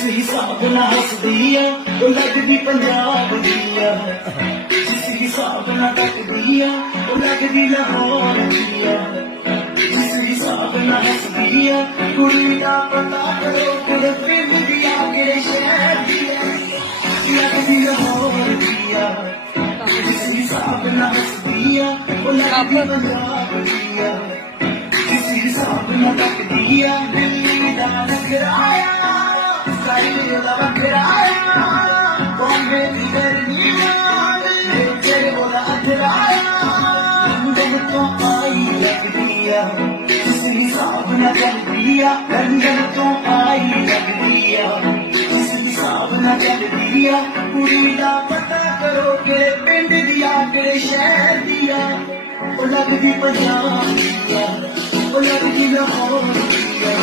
जिस हिसाब ना हसदी आ वो लगदी पंजाब दी आ जिस हिसाब ना तकदी आ वो लगदी लाहौर दी आ जिस हिसाब ना हसदी आ कुड़ी दा पता करो कुड़े पिंड दी आ केड़े शहर दी आ लगदी लाहौर दी आ जिस हिसाब ना हसदी आ वो लगदी पंजाब दी आ जिस हिसाब ना तकदी आ दिल्ली दा नखराया बॉम्बे की गर्मी तेरे बोला अधराया लंदन तो आई लगदिया जिस हिसाब न चल दिया लंदन तो आई लगदिया जिस हिसाब न चल दिया कुड़ी दा पता करो केड़े पिंड दिया केड़े शहर दिया वो लगदी पंजाब दिया वो लगदी लाहौर दिया